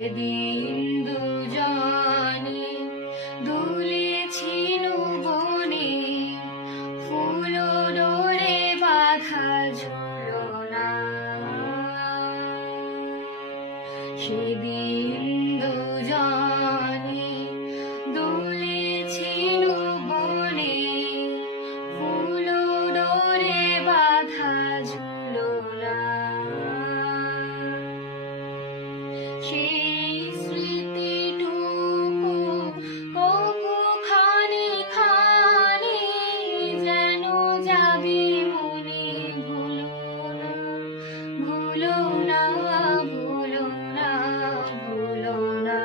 সেদিন দুজনে দুলেছিল বনে, ফুল ডোরে বাঁধা ঝুলনা। সেদিন দুজনে দুলেছিল বনে, ফুল ডোরে বাঁধা ঝুলনা। সেই স্মৃতিটুকু কতখানি খানি যেন যাবে মনে, ভুলো না, ভুলো না, ভুলো না।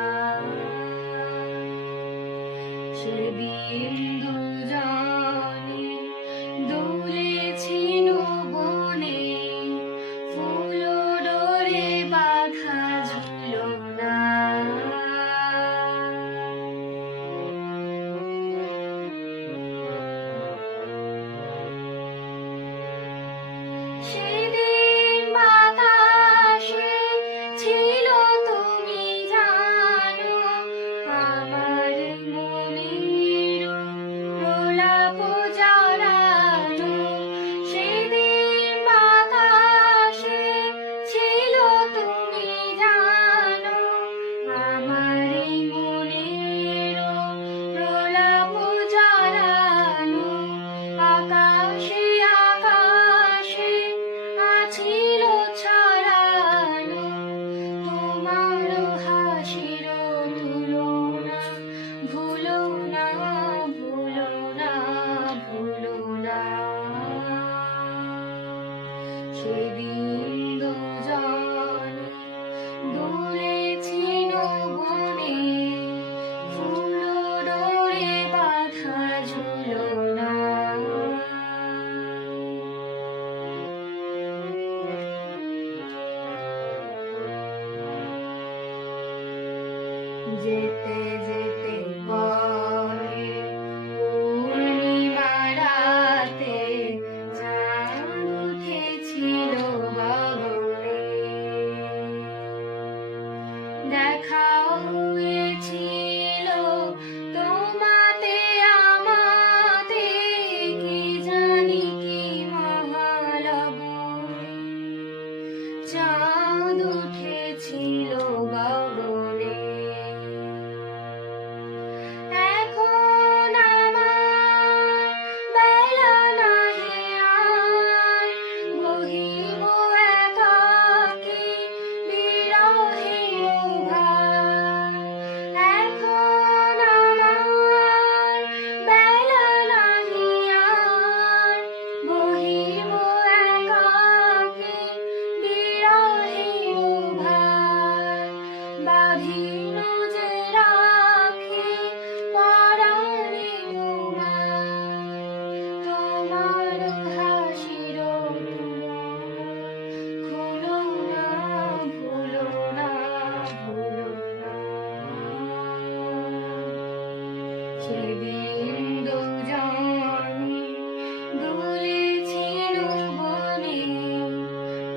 সেদিন দুজনে দুলেছিল বনে, ফুল ডোরে বাঁধা ঝুলনা। সেদিন বাতাসে ছিল তুমি জানো, আমার মনের প্রলাপ জড়ানো। সেদিন বাতাসে ছিল তুমি জানো, আমার মনের প্রলাপ জড়ানো। আকাশে আকাশে আছিল ছড়ানো তোমার হাসির তুলনা। ভুলো না, ভুলো না, ভুলো না। সেদিন দুজনে দুলেছিল বনে, ফুল ডোরে বাঁধা ঝুলনা। যেতে যেতে পরে পূর্ণিমা রাতে চাঁদ উঠেছিল গগনে। দেখা হয়েছিল তোমাতে আমাতে, কি জানি কি মহালবণে। চাঁদ উঠেছিল গগনে। এখন আমার বেলা নাহি আর, বহিব একাকী বিরহের ভার। এখন আমার বেলা নাহি আর, বহিব একাকী বিরহের ভার। বাঁধিল যে রাখি পরাণে তোমার হাসির ভুলো না, ভুলো না, ভুলো না। সেদিন দুজনে দুলেছিল বনে,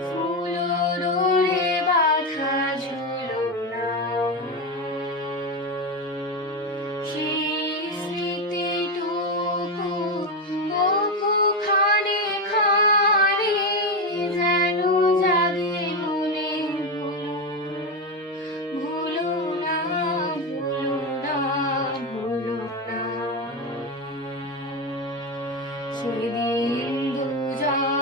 ফুল ডোরে বাঁধা ঝুলনা। সেই স্মৃতিটুকু কতখানি খানি যেন জাগে মনে, ভুলো না, ভুলো না, ভুলো না। সেদিন দুজন